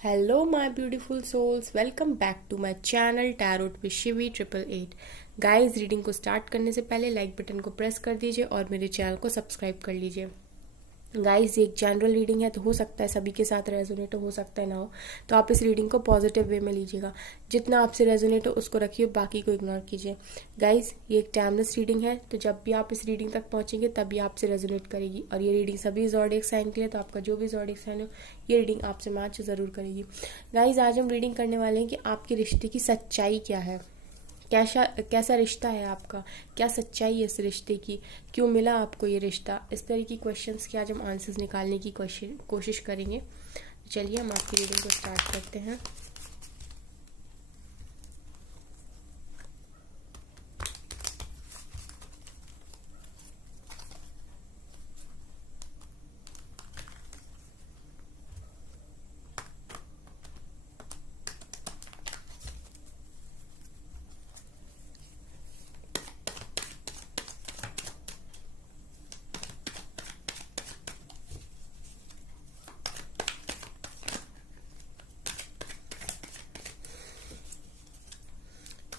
Hello, my beautiful souls. Welcome back to my channel Tarot with Shivi 888. Guys, reading को start करने से पहले like button को press कर दीजिए और मेरे चैनल को सब्सक्राइब कर लीजिए। गाइस, ये एक जनरल रीडिंग है तो हो सकता है सभी के साथ रेजोनेट हो सकता है ना हो, तो आप इस रीडिंग को पॉजिटिव वे में लीजिएगा। जितना आपसे रेजोनेट हो उसको रखिए, बाकी को इग्नोर कीजिए। गाइस, ये एक टाइमलेस रीडिंग है, तो जब भी आप इस रीडिंग तक पहुंचेंगे तभी आपसे रेजोनेट करेगी। और ये रीडिंग सभी ज़ोडिएक साइन के लिए, तो आपका जो भी ज़ोडिएक साइन हो ये रीडिंग आपसे मैच ज़रूर करेगी। गाइस, आज हम रीडिंग करने वाले हैं कि आपके रिश्ते की सच्चाई क्या है। कैसा कैसा रिश्ता है आपका, क्या सच्चाई है इस रिश्ते की, क्यों मिला आपको ये रिश्ता। इस तरह की क्वेश्चंस के आज हम आंसर्स निकालने की कोशिश करेंगे। तो चलिए हम आपकी रीडिंग को स्टार्ट करते हैं।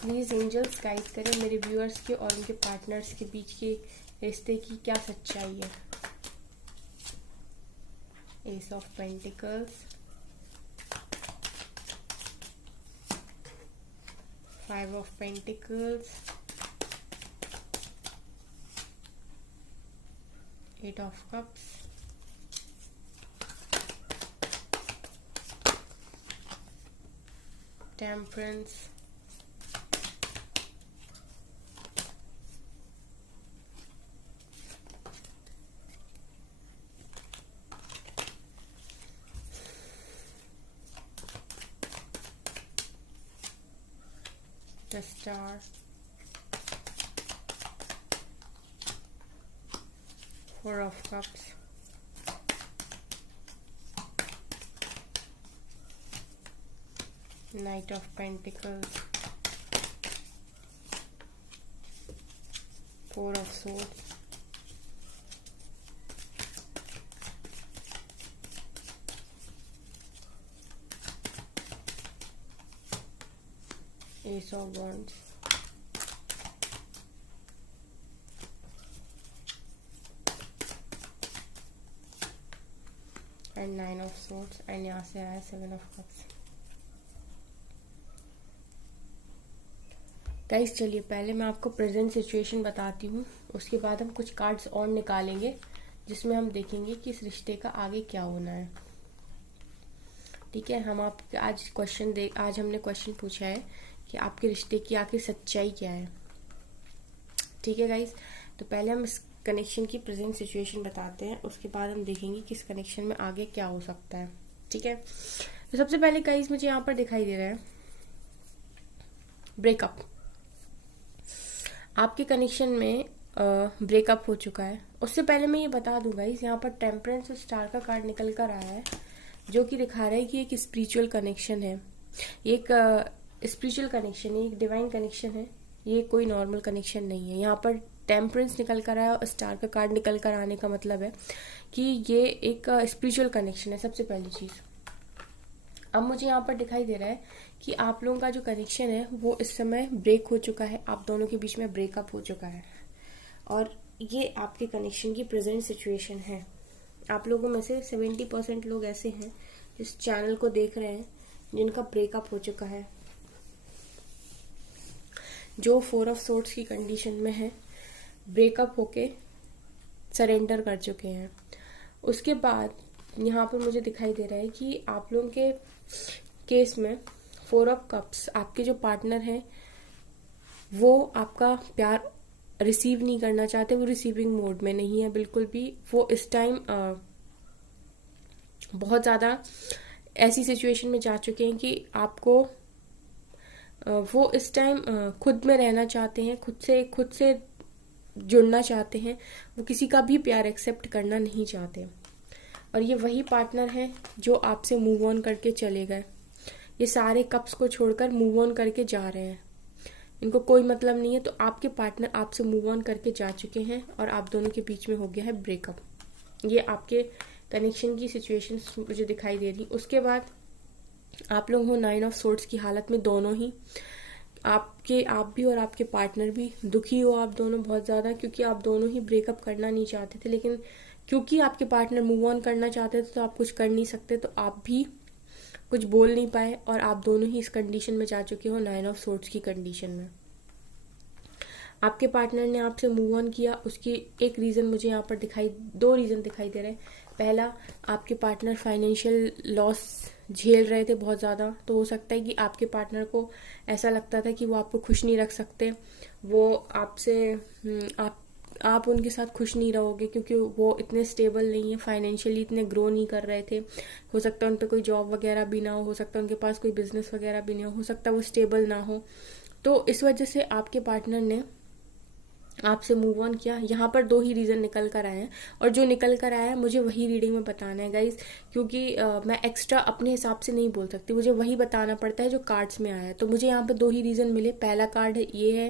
प्लीज़ एंजल्स गाइड करें मेरे व्यूअर्स के और उनके पार्टनर्स के बीच के रिश्ते की क्या सच्चाई है। S of pentacles, 5 of pentacles, 8 of cups, temperance, the star, 4 of cups, knight of pentacles, 4 of swords, ace of wands, and 9 of swords, and यहाँ से आया 7 ऑफ कप्स। गाइस, चलिए पहले मैं आपको प्रेजेंट सिचुएशन बताती हूँ, उसके बाद हम कुछ कार्ड्स और निकालेंगे जिसमें हम देखेंगे कि इस रिश्ते का आगे क्या होना है। ठीक है, हम आपके आज हमने क्वेश्चन पूछा है कि आपके रिश्ते की आखिर सच्चाई क्या है। ठीक है गाइस, तो पहले हम इस कनेक्शन की प्रेजेंट सिचुएशन बताते हैं, उसके बाद हम देखेंगे कि इस कनेक्शन में आगे क्या हो सकता है। ठीक है, तो सबसे पहले गाइस मुझे यहाँ पर दिखाई दे रहा है ब्रेकअप। आपके कनेक्शन में ब्रेकअप हो चुका है। उससे पहले मैं ये बता दूं गाइस, यहाँ पर टेम्परेंस और स्टार का कार्ड निकल कर आया है, जो कि दिखा रहा है कि एक स्पिरिचुअल कनेक्शन है, एक स्पिरिचुअल कनेक्शन है, एक डिवाइन कनेक्शन है, ये कोई नॉर्मल कनेक्शन नहीं है। यहाँ पर टेम्परेंस निकल कर आया और स्टार का कार्ड निकल कर आने का मतलब है कि ये एक स्पिरिचुअल कनेक्शन है, सबसे पहली चीज़। अब मुझे यहाँ पर दिखाई दे रहा है कि आप लोगों का जो कनेक्शन है वो इस समय ब्रेक हो चुका है, आप दोनों के बीच में ब्रेकअप हो चुका है, और ये आपके कनेक्शन की प्रेजेंट सिचुएशन है। आप लोगों में से 70% लोग ऐसे हैं जिस चैनल को देख रहे हैं जिनका ब्रेकअप हो चुका है, जो 4 ऑफ सोर्ड्स की कंडीशन में है, ब्रेकअप होके सरेंडर कर चुके हैं। उसके बाद यहाँ पर मुझे दिखाई दे रहा है कि आप लोगों के केस में 4 ऑफ कप्स, आपके जो पार्टनर हैं वो आपका प्यार रिसीव नहीं करना चाहते, वो रिसीविंग मोड में नहीं है बिल्कुल भी। वो इस टाइम बहुत ज़्यादा ऐसी सिचुएशन में जा चुके हैं कि आपको वो इस टाइम खुद में रहना चाहते हैं, खुद से जुड़ना चाहते हैं, वो किसी का भी प्यार एक्सेप्ट करना नहीं चाहते। और ये वही पार्टनर है जो आपसे मूव ऑन करके चले गए, ये सारे कप्स को छोड़कर मूव ऑन करके जा रहे हैं, इनको कोई मतलब नहीं है। तो आपके पार्टनर आपसे मूव ऑन करके जा चुके हैं और आप दोनों के बीच में हो गया है ब्रेकअप। ये आपके कनेक्शन की सिचुएशन मुझे दिखाई दे रही। उसके बाद आप लोग हो 9 ऑफ सोर्ड्स की हालत में, दोनों ही आप भी और आपके पार्टनर भी दुखी हो आप दोनों बहुत ज़्यादा, क्योंकि आप दोनों ही ब्रेकअप करना नहीं चाहते थे, लेकिन क्योंकि आपके पार्टनर मूव ऑन करना चाहते थे तो आप कुछ कर नहीं सकते, तो आप भी कुछ बोल नहीं पाए और आप दोनों ही इस कंडीशन में जा चुके हो, 9 ऑफ सोर्ड्स की कंडीशन में। आपके पार्टनर ने आपसे मूव ऑन किया, उसकी एक रीज़न मुझे यहाँ पर दो रीज़न दिखाई दे रहे हैं। पहला, आपके पार्टनर फाइनेंशियल लॉस झेल रहे थे बहुत ज़्यादा, तो हो सकता है कि आपके पार्टनर को ऐसा लगता था कि वो आपको खुश नहीं रख सकते, वो आपसे आप उनके साथ खुश नहीं रहोगे, क्योंकि वो इतने स्टेबल नहीं है, फाइनेंशियली इतने ग्रो नहीं कर रहे थे। हो सकता है उन पर कोई जॉब वगैरह भी ना हो सकता है उनके पास कोई बिजनेस वगैरह भी नहीं हो सकता है वो स्टेबल ना हो। तो इस वजह से आपके पार्टनर ने आपसे मूव ऑन किया। यहाँ पर दो ही रीज़न निकल कर आए हैं, और जो निकल कर आया है मुझे वही रीडिंग में बताना है गाइज, क्योंकि मैं एक्स्ट्रा अपने हिसाब से नहीं बोल सकती, मुझे वही बताना पड़ता है जो कार्ड्स में आया है। तो मुझे यहाँ पर दो ही रीज़न मिले। पहला कार्ड ये है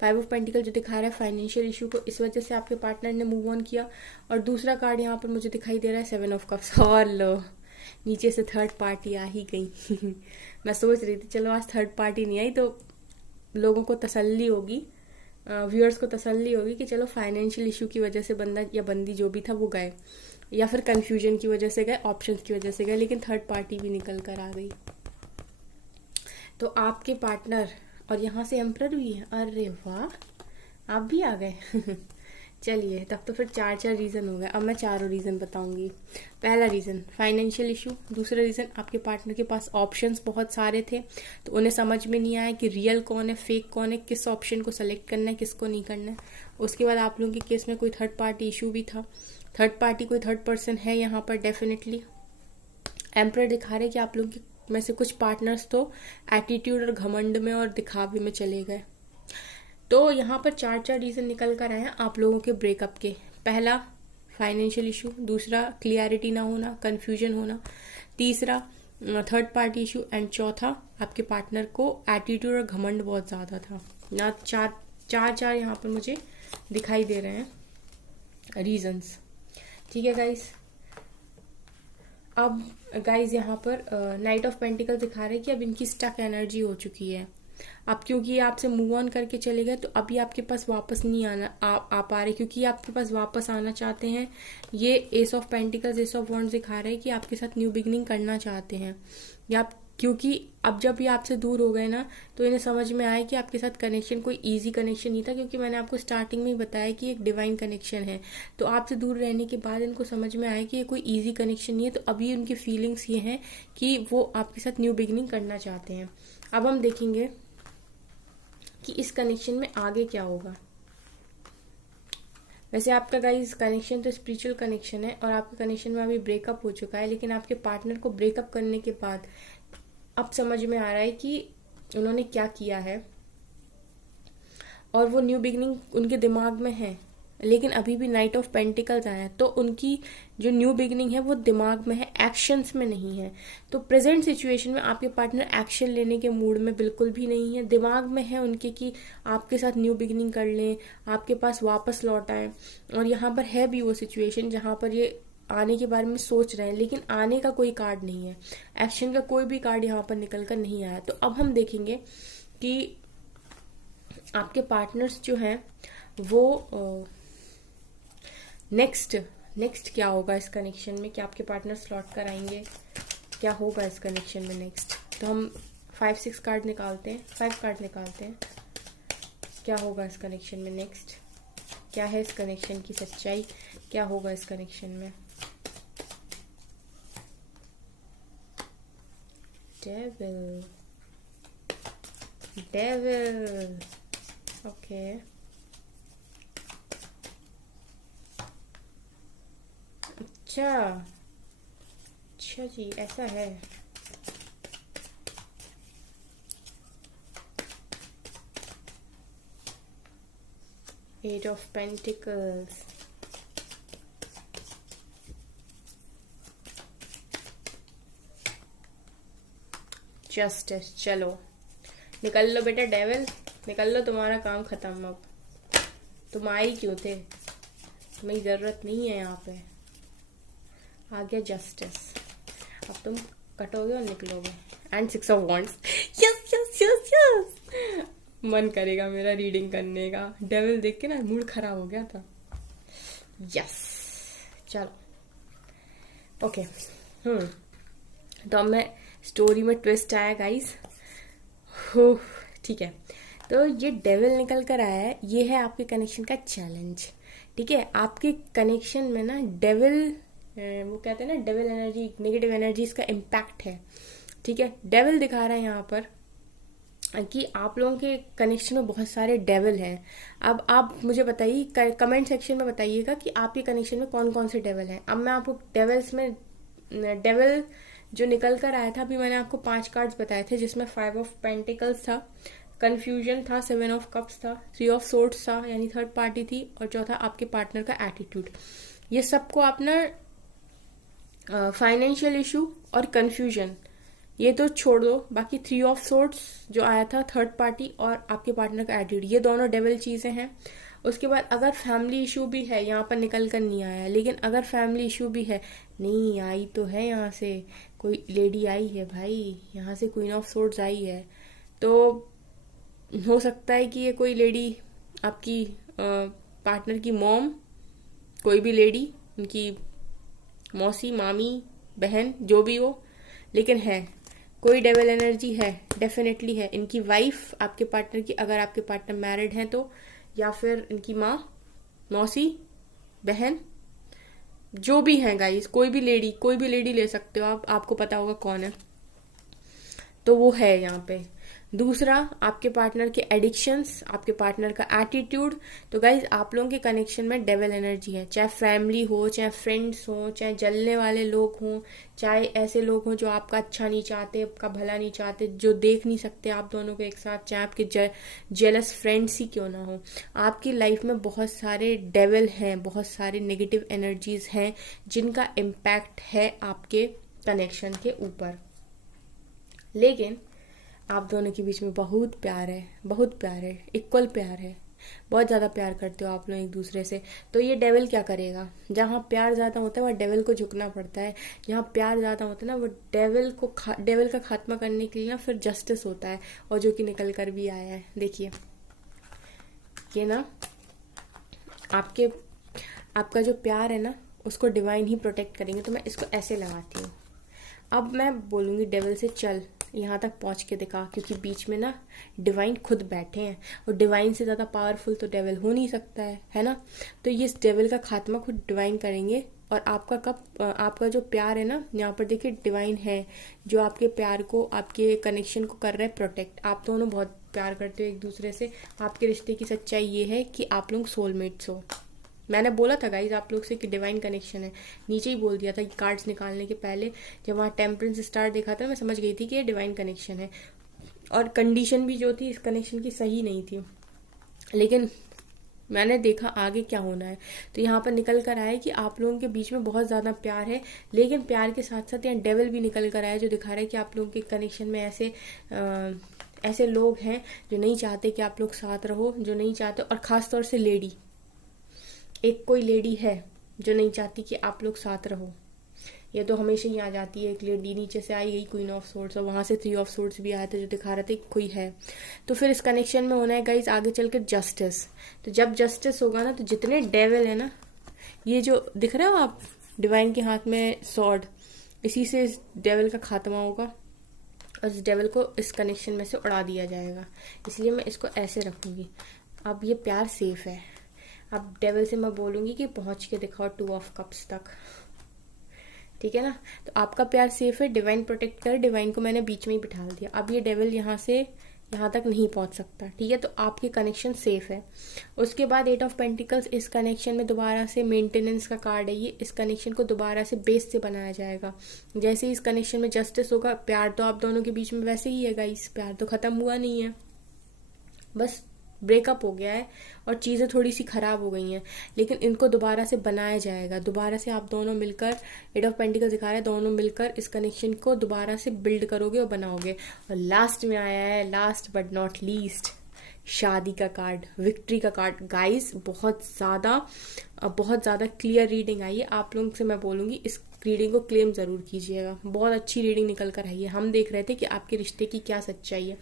5 ऑफ पेंटिकल, जो दिखा रहा है फाइनेंशियल इशू को इस वजह से आपके पार्टनर ने मूव ऑन किया। और दूसरा कार्ड यहाँ पर मुझे दिखाई दे रहा है 7 ऑफ कप्स। और लो, नीचे से थर्ड पार्टी आ ही गई। मैं सोच रही थी चलो आज थर्ड पार्टी नहीं आई तो लोगों को तसल्ली होगी, व्यूअर्स को तसल्ली होगी कि चलो फाइनेंशियल इशू की वजह से बंदा या बंदी जो भी था वो गए, या फिर कंफ्यूजन की वजह से गए, ऑप्शंस की वजह से गए, लेकिन थर्ड पार्टी भी निकल कर आ गई। तो आपके पार्टनर, और यहाँ से एम्परर भी है, अरे वाह आप भी आ गए। चलिए तब तो फिर चार रीज़न हो गए। अब मैं चारों रीज़न बताऊंगी। पहला रीज़न फाइनेंशियल इशू, दूसरा रीज़न आपके पार्टनर के पास ऑप्शंस बहुत सारे थे तो उन्हें समझ में नहीं आया कि रियल कौन है फेक कौन है, किस ऑप्शन को सेलेक्ट करना है किसको नहीं करना है। उसके बाद आप लोगों के केस में कोई थर्ड पार्टी इशू भी था, थर्ड पार्टी कोई थर्ड पर्सन है यहाँ पर डेफिनेटली। एम्परर दिखा रहे कि आप लोगों के में से कुछ पार्टनर्स तो एटीट्यूड और घमंड में और दिखावे में चले गए। तो यहाँ पर चार रीज़न निकल कर आए हैं आप लोगों के ब्रेकअप के। पहला फाइनेंशियल इशू, दूसरा क्लियरिटी ना होना, कंफ्यूजन होना, तीसरा थर्ड पार्टी इशू, एंड चौथा आपके पार्टनर को एटीट्यूड और घमंड बहुत ज़्यादा था। ना चार यहाँ पर मुझे दिखाई दे रहे हैं रीजंस। ठीक है गाइस। अब गाइज यहाँ पर नाइट ऑफ पेंटिकल दिखा रहे हैं कि अब इनकी स्टक एनर्जी हो चुकी है। अब क्योंकि आपसे मूव ऑन करके चले गए तो अभी आपके पास वापस नहीं आ पा रहे, क्योंकि आपके पास वापस आना चाहते हैं। ये S of pentacles S of wands दिखा रहे हैं कि आपके साथ न्यू बिगनिंग करना चाहते हैं, या क्योंकि अब जब ये आपसे दूर हो गए ना तो इन्हें समझ में आया कि आपके साथ कनेक्शन कोई इजी कनेक्शन नहीं था, क्योंकि मैंने आपको स्टार्टिंग में ही बताया कि एक डिवाइन कनेक्शन है। तो आपसे दूर रहने के बाद इनको समझ में आया कि ये कोई इजी कनेक्शन नहीं है। तो अभी उनकी फीलिंग्स ये हैं कि वो आपके साथ न्यू बिगनिंग करना चाहते हैं। अब हम देखेंगे कि इस कनेक्शन में आगे क्या होगा। वैसे आपका गाइस कनेक्शन तो स्पिरिचुअल कनेक्शन है और आपके कनेक्शन में अभी ब्रेकअप हो चुका है, लेकिन आपके पार्टनर को ब्रेकअप करने के बाद अब समझ में आ रहा है कि उन्होंने क्या किया है, और वो न्यू बिगनिंग उनके दिमाग में है, लेकिन अभी भी नाइट ऑफ पेंटिकल्स आया है। तो उनकी जो न्यू बिगनिंग है वो दिमाग में है, एक्शंस में नहीं है। तो प्रेजेंट सिचुएशन में आपके पार्टनर एक्शन लेने के मूड में बिल्कुल भी नहीं है। दिमाग में है उनके कि आपके साथ न्यू बिगनिंग कर लें, आपके पास वापस लौट आए। और यहाँ पर है भी वो सिचुएशन जहाँ पर ये आने के बारे में सोच रहे हैं, लेकिन आने का कोई कार्ड नहीं है, एक्शन का कोई भी कार्ड यहाँ पर निकल कर नहीं आया। तो अब हम देखेंगे कि आपके पार्टनर्स जो हैं वो नेक्स्ट क्या होगा इस कनेक्शन में, कि आपके पार्टनर्स लौट कर आएंगे, क्या होगा इस कनेक्शन में नेक्स्ट। तो हम 5-6 कार्ड निकालते हैं, 5 कार्ड निकालते हैं, क्या होगा इस कनेक्शन में नेक्स्ट, क्या है इस कनेक्शन की सच्चाई, क्या होगा इस कनेक्शन में। डेविल ओके, अच्छा जी ऐसा है। Eight of pentacles, justice. चलो निकल लो बेटा डेविल, निकल लो, तुम्हारा काम खत्म। अब तुम आए ही क्यों थे, तुम्हें जरूरत नहीं है यहाँ पे। आ गया जस्टिस, अब तुम कटोगे और निकलोगे। And 6 of wands. Yes yes yes yes, मन करेगा मेरा रीडिंग करने का। डेविल देख के ना मूड खराब हो गया था। यस, चलो ओके। तो अब मैं स्टोरी में ट्विस्ट आया गाइस। ठीक है, तो ये डेविल निकल कर आया है, ये है आपके कनेक्शन का चैलेंज। ठीक है, आपके कनेक्शन में ना डेविल, वो कहते हैं ना डेविल एनर्जी, नेगेटिव एनर्जी, इसका इम्पैक्ट है। ठीक है, डेविल दिखा रहा है यहाँ पर कि आप लोगों के कनेक्शन में बहुत सारे डेविल हैं। अब आप मुझे बताइए, कमेंट सेक्शन में बताइएगा कि आपके कनेक्शन में कौन कौन से डेविल हैं। अब मैं आपको डेविल्स में, डेविल जो निकल कर आया था, अभी मैंने आपको 5 कार्ड्स बताए थे, जिसमें 5 ऑफ पेंटिकल्स था, कंफ्यूजन था, 7 ऑफ कप्स था, 3 ऑफ सोर्ड्स था यानी थर्ड पार्टी थी, और चौथा आपके पार्टनर का एटीट्यूड। ये सबको आप ना फाइनेंशियल इशू और कंफ्यूजन ये तो छोड़ दो, बाकी 3 ऑफ सोर्ड्स जो आया था, थर्ड पार्टी और आपके पार्टनर का एटीट्यूड, ये दोनों डेविल चीजें हैं। उसके बाद अगर फैमिली इशू भी है, यहाँ पर निकल कर नहीं आया, लेकिन अगर फैमिली इशू भी है, नहीं आई तो है, यहाँ से कोई लेडी आई है भाई, यहाँ से क्वीन ऑफ सोर्ड्स आई है, तो हो सकता है कि ये कोई लेडी आपकी पार्टनर की मॉम, कोई भी लेडी, उनकी मौसी, मामी, बहन, जो भी हो, लेकिन है कोई डेविल एनर्जी है, डेफिनेटली है। इनकी वाइफ आपके पार्टनर की, अगर आपके पार्टनर मैरिड हैं तो, या फिर इनकी माँ, मौसी, बहन, जो भी है गाइस, कोई भी लेडी ले सकते हो आप, आपको पता होगा कौन है, तो वो है यहाँ पे। दूसरा, आपके पार्टनर के एडिक्शंस, आपके पार्टनर का एटीट्यूड। तो गाइज, आप लोगों के कनेक्शन में डेविल एनर्जी है, चाहे फैमिली हो, चाहे फ्रेंड्स हो, चाहे जलने वाले लोग हों, चाहे ऐसे लोग हों जो आपका अच्छा नहीं चाहते, आपका भला नहीं चाहते, जो देख नहीं सकते आप दोनों को एक साथ, चाहे आपके जेलस फ्रेंड्स ही क्यों ना हो। आपकी लाइफ में बहुत सारे डेविल हैं, बहुत सारे नेगेटिव एनर्जीज हैं, जिनका इम्पैक्ट है आपके कनेक्शन के ऊपर। लेकिन आप दोनों के बीच में बहुत प्यार है, बहुत प्यार है, इक्वल प्यार है, बहुत ज़्यादा प्यार करते हो आप लोग एक दूसरे से। तो ये डेविल क्या करेगा, जहाँ प्यार ज़्यादा होता है वहाँ डेविल को झुकना पड़ता है। जहाँ प्यार ज़्यादा होता है ना, वो डेविल का खात्मा करने के लिए ना फिर जस्टिस होता है, और जो कि निकल कर भी आया है। देखिए, ये ना आपका जो प्यार है ना, उसको डिवाइन ही प्रोटेक्ट करेंगे। तो मैं इसको ऐसे लगाती हूँ। अब मैं बोलूँगी डेविल से, चल यहाँ तक पहुँच के दिखा, क्योंकि बीच में ना डिवाइन खुद बैठे हैं, और डिवाइन से ज़्यादा पावरफुल तो डेविल हो नहीं सकता है ना। तो ये डेविल का खात्मा खुद डिवाइन करेंगे। और आपका जो प्यार है ना, यहाँ पर देखिए डिवाइन है जो आपके प्यार को, आपके कनेक्शन को कर रहा है प्रोटेक्ट। आप दोनों बहुत प्यार करते हो एक दूसरे से। आपके रिश्ते की सच्चाई ये है कि आप लोग सोलमेट्स हो। मैंने बोला था गाइज आप लोग से कि डिवाइन कनेक्शन है, नीचे ही बोल दिया था कि कार्ड्स निकालने के पहले, जब वहाँ टेम्परेंस स्टार देखा था मैं समझ गई थी कि ये डिवाइन कनेक्शन है। और कंडीशन भी जो थी इस कनेक्शन की सही नहीं थी, लेकिन मैंने देखा आगे क्या होना है। तो यहाँ पर निकल कर आया कि आप लोगों के बीच में बहुत ज़्यादा प्यार है, लेकिन प्यार के साथ साथ यहाँ डेविल भी निकल कर आया, जो दिखा रहा है कि आप लोगों के कनेक्शन में ऐसे लोग हैं जो नहीं चाहते कि आप लोग साथ रहो, जो नहीं चाहते। और ख़ास तौर से लेडी, एक कोई लेडी है जो नहीं चाहती कि आप लोग साथ रहो। ये तो हमेशा ही आ जाती है, एक लेडी नीचे से आई गई क्वीन ऑफ सोर्ड्स, और वहाँ से 3 ऑफ सोर्ड्स भी आया था, जो दिखा रहे थे कोई है। तो फिर इस कनेक्शन में होना है गाइज आगे चल कर जस्टिस। तो जब जस्टिस होगा ना, तो जितने डेविल है ना, ये जो दिख रहा है आप डिवाइन के हाथ में सॉर्ड, इसी से इस डेविल का खात्मा होगा, और इस डेविल को इस कनेक्शन में से उड़ा दिया जाएगा। इसलिए मैं इसको ऐसे रखूंगी। अब ये प्यार सेफ है। अब डेविल से मैं बोलूंगी कि पहुंच के दिखाओ 2 ऑफ कप्स तक, ठीक है ना। तो आपका प्यार सेफ है, डिवाइन प्रोटेक्ट कर, डिवाइन को मैंने बीच में ही बिठा दिया। अब ये डेविल यहाँ से यहाँ तक नहीं पहुंच सकता, ठीक है। तो आपकी कनेक्शन सेफ है। उसके बाद 8 ऑफ पेंटिकल्स, इस कनेक्शन में दोबारा से मेंटेनेंस का कार्ड है ये। इस कनेक्शन को दोबारा से बेस से बनाया जाएगा। जैसे ही इस कनेक्शन में जस्टिस होगा, प्यार तो आप दोनों के बीच में वैसे ही है गाइस, प्यार तो खत्म हुआ नहीं है, बस ब्रेकअप हो गया है और चीज़ें थोड़ी सी खराब हो गई हैं, लेकिन इनको दोबारा से बनाया जाएगा। दोबारा से आप दोनों मिलकर, 8 ऑफ पेंटिकल्स दिखा रहा है, दोनों मिलकर इस कनेक्शन को दोबारा से बिल्ड करोगे और बनाओगे। और लास्ट में आया है, लास्ट बट नॉट लीस्ट, शादी का कार्ड, विक्ट्री का कार्ड। गाइस बहुत ज़्यादा क्लियर रीडिंग आई है। आप लोगों से मैं बोलूँगी, इस रीडिंग को क्लेम ज़रूर कीजिएगा। बहुत अच्छी रीडिंग निकल कर आई है। हम देख रहे थे कि आपके रिश्ते की क्या सच्चाई है।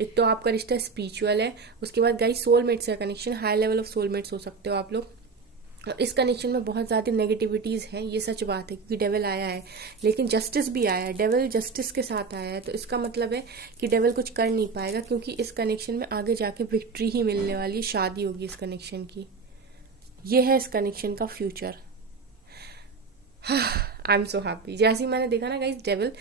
एक तो आपका रिश्ता स्पिरिचुअल है, उसके बाद गाइस सोलमेट्स का connection, high level of soulmates हो सकते हो आप लोग। इस कनेक्शन में बहुत ज़्यादा नेगेटिविटीज़ हैं, ये सच बात है, क्योंकि डेविल आया है लेकिन जस्टिस भी आया है। डेविल जस्टिस के साथ आया है, तो इसका मतलब है कि डेविल कुछ कर नहीं पाएगा, क्योंकि इस कनेक्शन में आगे जाके विक्ट्री ही मिलने वाली है, शादी होगी इस कनेक्शन की। ये है इस कनेक्शन का future. I am so happy. जैसे ही मैंने देखा ना गाइस डेविल,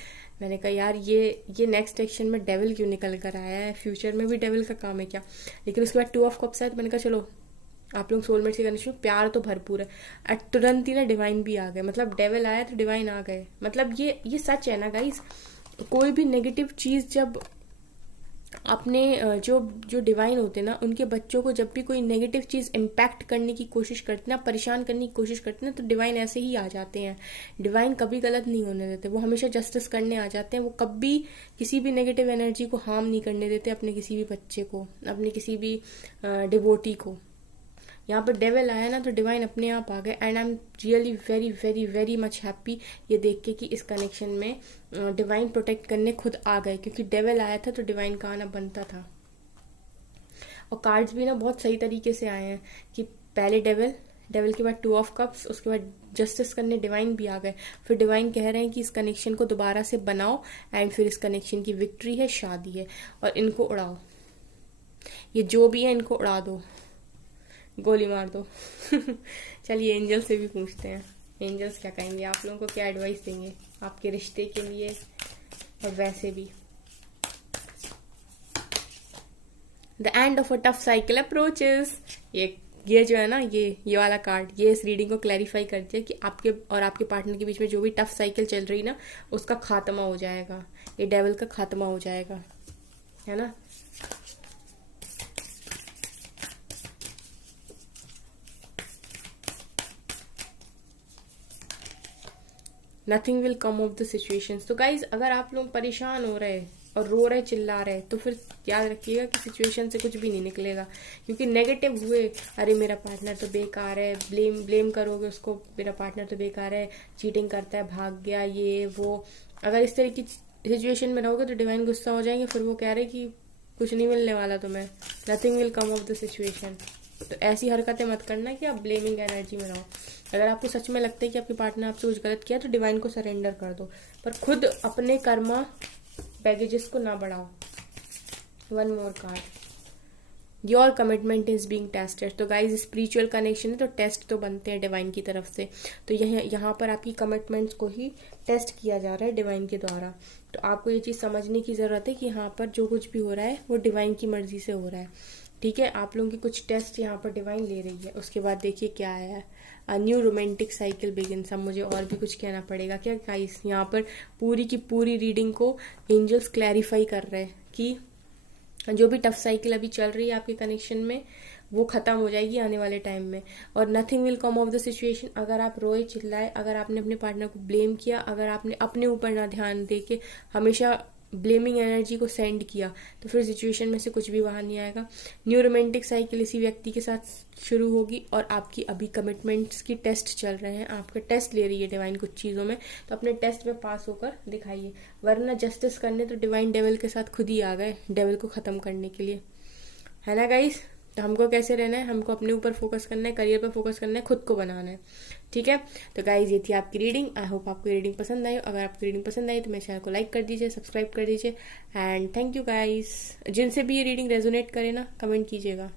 मैंने कहा यार ये नेक्स्ट एक्शन में डेविल क्यों निकल कर आया है, फ्यूचर में भी डेविल का काम है क्या। लेकिन उसके बाद 2 ऑफ कप्स आया, तो मैंने कहा चलो आप लोग सोलमेट के कनेक्शन में प्यार तो भरपूर है। तुरंत ही ना डिवाइन भी आ गए, मतलब डेविल आया तो डिवाइन आ गए। मतलब ये सच है ना गाइस। कोई भी नेगेटिव चीज़ जब अपने जो जो डिवाइन होते ना, उनके बच्चों को जब भी कोई नेगेटिव चीज़ इम्पैक्ट करने की कोशिश करती ना, परेशान करने की कोशिश करती ना, तो डिवाइन ऐसे ही आ जाते हैं। डिवाइन कभी गलत नहीं होने देते, वो हमेशा जस्टिस करने आ जाते हैं। वो कभी किसी भी नेगेटिव एनर्जी को हार्म नहीं करने देते अपने किसी भी बच्चे को, अपने किसी भी डिवोटी को। यहाँ पर डेविल आया ना, तो डिवाइन अपने आप आ गए। And I am really very very very much happy ये देख के कि इस कनेक्शन में डिवाइन प्रोटेक्ट करने खुद आ गए, क्योंकि डेविल आया था तो डिवाइन का आना बनता था। और कार्ड्स भी ना बहुत सही तरीके से आए हैं कि पहले डेविल के बाद 2 ऑफ कप्स, उसके बाद जस्टिस करने डिवाइन भी आ गए। फिर डिवाइन कह रहे हैं कि इस कनेक्शन को दोबारा से बनाओ, एंड फिर इस कनेक्शन की विक्ट्री है, शादी है, और इनको उड़ाओ। ये जो भी है इनको उड़ा दो, गोली मार दो। चलिए एंजल से भी पूछते हैं, एंजल्स क्या कहेंगे, आप लोगों को क्या एडवाइस देंगे आपके रिश्ते के लिए और वैसे भी। The end of a tough cycle approaches. ये जो है ना, ये वाला कार्ड, ये इस रीडिंग को क्लैरिफाई करती है कि आपके और आपके पार्टनर के बीच में जो भी टफ साइकिल चल रही ना, उसका खात्मा हो जाएगा। ये डेविल का खात्मा हो जाएगा, है ना। Nothing will come of the situations. तो गाइज अगर आप लोग परेशान हो रहे और रो रहे चिल्ला रहे, तो फिर याद रखिएगा कि सिचुएशन से कुछ भी नहीं निकलेगा, क्योंकि नेगेटिव हुए, अरे मेरा पार्टनर तो बेकार है, ब्लेम करोगे उसको, मेरा पार्टनर तो बेकार है, चीटिंग करता है, भाग गया, ये वो। अगर इस तरह की सिचुएशन में रहोगे तो डिवाइन गुस्सा हो जाएंगे, फिर वो कह रहे कि कुछ नहीं मिलने वाला तुम्हें, nothing will come of the situation. तो ऐसी हरकतें मत करना कि आप ब्लेमिंग एनर्जी में रहो। अगर आपको सच में लगता है कि आपके पार्टनर आपसे कुछ गलत किया, तो डिवाइन को सरेंडर कर दो, पर खुद अपने कर्मा बैगेजेस को ना बढ़ाओ। 1 more card, your commitment is being tested. तो गाइज स्पिरिचुअल कनेक्शन है, तो टेस्ट तो बनते हैं डिवाइन की तरफ से। तो यहाँ पर आपकी कमिटमेंट्स को ही टेस्ट किया जा रहा है डिवाइन के द्वारा। तो आपको ये चीज़ समझने की ज़रूरत है कि यहाँ पर जो कुछ भी हो रहा है वो डिवाइन की मर्जी से हो रहा है। ठीक है, आप लोगों की कुछ टेस्ट यहाँ पर डिवाइन ले रही है। उसके बाद देखिए क्या आया है, a new romantic cycle begins. अब मुझे और भी कुछ कहना पड़ेगा क्या गाइस। यहाँ पर पूरी की पूरी रीडिंग को एंजल्स क्लैरिफाई कर रहे हैं कि जो भी टफ साइकिल अभी चल रही है आपके कनेक्शन में, वो खत्म हो जाएगी आने वाले टाइम में। और nothing will come of the situation. अगर आप रोए चिल्लाए, अगर आपने अपने पार्टनर को ब्लेम किया, अगर आपने अपने ऊपर ना ध्यान दे के हमेशा ब्लेमिंग एनर्जी को सेंड किया, तो फिर सिचुएशन में से कुछ भी बाहर नहीं आएगा। न्यू रोमांटिक साइकिल इसी व्यक्ति के साथ शुरू होगी, और आपकी अभी कमिटमेंट्स की टेस्ट चल रहे हैं, आपका टेस्ट ले रही है डिवाइन कुछ चीज़ों में। तो अपने टेस्ट में पास होकर दिखाइए, वरना जस्टिस करने तो डिवाइन डेविल के साथ खुद ही आ गए, डेविल को ख़त्म करने के लिए, है ना गाइस। तो हमको कैसे रहना है, हमको अपने ऊपर फोकस करना है, करियर पर फोकस करना है, खुद को बनाना है। ठीक है, तो गाइज ये थी आपकी रीडिंग। आई होप आपको रीडिंग पसंद आई। अगर आपको रीडिंग पसंद आई तो मेरे चैनल को लाइक कर दीजिए, सब्सक्राइब कर दीजिए, एंड थैंक यू गाइज। जिनसे भी ये रीडिंग रेजोनेट करे ना, कमेंट कीजिएगा।